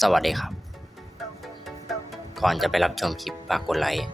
สวัสดีครับ ก่อนจะไปรับชมคลิปฝากกดไลค์